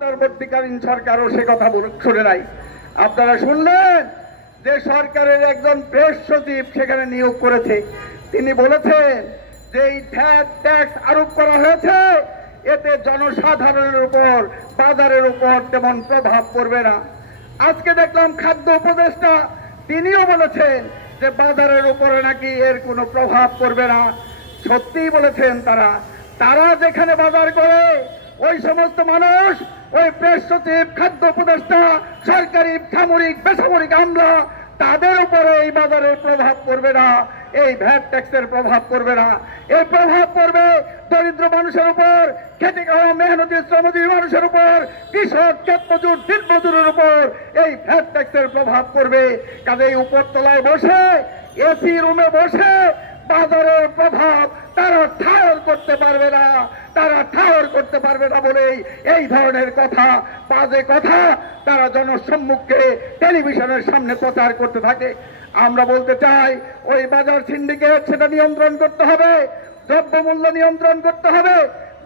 পরবর্তীকালীন সরকারও সে কথা শুনে নাই। আপনারা শুনলেন যে সরকারের একজন প্রেস সচিব সেখানে নিয়োগ করেছে, তিনি বলেছেন যে এই ভ্যাট ট্যাক্স আরোপ করা হয়েছে, এতে জনসাধারণের উপর, বাজারের উপর তেমন প্রভাব পড়বে না। আজকে দেখলাম খাদ্য উপদেষ্টা তিনিও বলেছেন যে বাজারের উপরে নাকি এর কোনো প্রভাব পড়বে না। সত্যিই বলেছেন তারা যেখানে বাজার করে ওই সমস্ত মানুষ, ওই প্রেস সচিব, খাদ্য উপদেষ্টা, সরকারি সামরিক বেসামরিক আমলা, তাদের উপরে এই বাজারের প্রভাব পড়বে না, এই ভ্যাট ট্যাক্সের প্রভাব পড়বে না। এই প্রভাব পড়বে দরিদ্র মানুষের উপর, খেটে খাওয়া মেহনতি শ্রমজীবী মানুষের উপর, কৃষক, ক্ষেতমজুর, দিনমজুরের উপর এই ভ্যাট ট্যাক্সের প্রভাব পড়বে। কাজেই উপরতলায় বসে, এসি রুমে বসে বাজারের প্রভাব তারা ঠাহর করতে পারবে না, বলেই এই ধরনের কথা, বাজে কথা তারা জনসম্মুখে টেলিভিশনের সামনে প্রচার করতে থাকে। আমরা বলতে চাই, ওই বাজার সিন্ডিকেট সেটা নিয়ন্ত্রণ করতে হবে, দ্রব্যমূল্য নিয়ন্ত্রণ করতে হবে।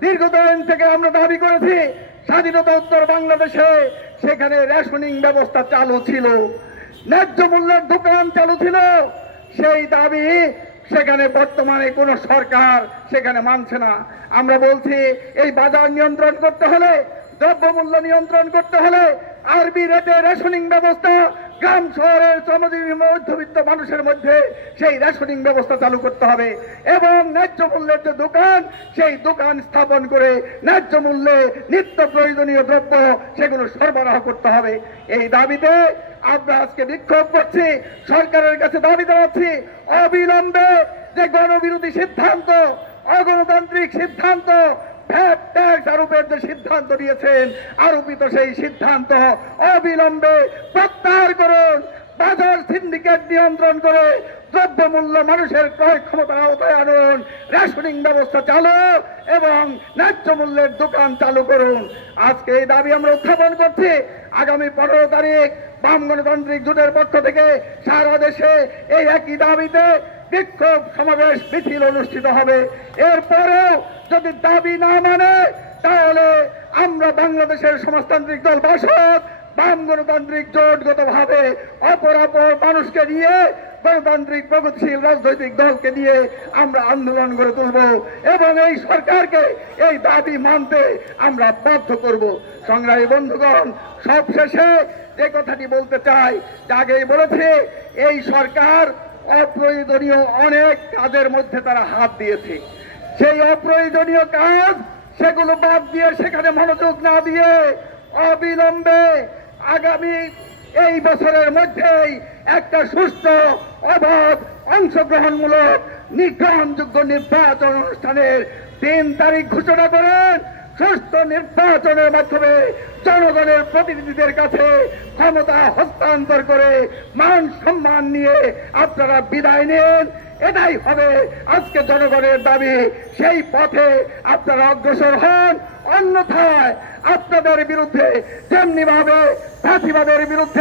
দীর্ঘদিন থেকে আমরা দাবি করেছি, স্বাধীনতা উত্তর বাংলাদেশে সেখানে রেশনিং ব্যবস্থা চালু ছিল, ন্যায্য মূল্যের দোকান চালু ছিল। সেই দাবি সেখানে বর্তমানে কোন সরকার সেখানে মানছে না। আমরা বলছি, এই বাজার নিয়ন্ত্রণ করতে হলে, দ্রব্যমূল্য নিয়ন্ত্রণ করতে হলে আরবি রেটে রেশনিং ব্যবস্থা গ্রাম শহরের শ্রমজীবী মধ্যবিত্ত মানুষের মধ্যে সেই রেশনিং ব্যবস্থা চালু করতে হবে এবং ন্যায্য মূল্যের যে দোকান, সেই দোকান স্থাপন করে ন্যায্য মূল্যে নিত্য প্রয়োজনীয় দ্রব্য সেগুলো সরবরাহ করতে হবে। এই দাবিতে আমরা আজকে বিক্ষোভ করছি, সরকারের কাছে দাবি জানাচ্ছি, অবিলম্বে যে গণবিরোধী সিদ্ধান্ত, অগণতান্ত্রিক সিদ্ধান্ত, ভ্যাট ট্যাক্স আরোপের যে সিদ্ধান্ত নিয়েছেন, আরোপিত সেই সিদ্ধান্ত অবিলম্বে প্রত্যাহার করুন। বাজার সিন্ডিকেট নিয়ন্ত্রণ করে দ্রব্যমূল্য মানুষের ক্রয় ক্ষমতা আওতায় আনুন, রেশনিং ব্যবস্থা চালু এবং ন্যায্য মূল্যের দোকান চালু করুন। আজকে এই দাবি আমরা উত্থাপন করছি। আগামী 15 তারিখ বাম গণতান্ত্রিক জোটের পক্ষ থেকে সারা দেশে এই একই দাবিতে বিক্ষোভ সমাবেশ মিছিল অনুষ্ঠিত হবে। এরপরেও যদি দাবি না মানে, তাহলে আমরা বাংলাদেশের সমাজতান্ত্রিক দল বাসদ, বাম গণতান্ত্রিক জোটগতভাবে অপর মানুষকে নিয়ে, গণতান্ত্রিক প্রগতিশীল রাজনৈতিক দলকে নিয়ে আমরা আন্দোলন গড়ে তুলব এবং এই সরকারকে এই দাবি মানতে আমরা বাধ্য করব। সংগ্রামী বন্ধুগণ, সবশেষে যে কথাটি বলতে চাই, আগেই বলেছে, এই সরকার অপ্রয়োজনীয় অনেক কাজের মধ্যে তারা হাত দিয়েছে। সেই অপ্রয়োজনীয় কাজ সেগুলো বাদ দিয়ে, সেখানে মনোযোগ না দিয়ে অবিলম্বে আগামী এই বছরের মধ্যেই একটা সুস্থ, অবাধ, অংশগ্রহণমূলক, গ্রহণযোগ্য নির্বাচন অনুষ্ঠানের 3 তারিখ ঘোষণা করেন। সুস্থ নির্বাচনের মাধ্যমে জনগণের প্রতিনিধিদের কাছে ক্ষমতা হস্তান্তর করে মান সম্মান নিয়ে আপনারা বিদায় নেন। এটাই হবে আজকে জনগণের দাবি। সেই পথে আপনারা অগ্রসর হন, অন্যথায় আপনাদের বিরুদ্ধে যেমনি ভাবে ফাঁসিবাদের বিরুদ্ধে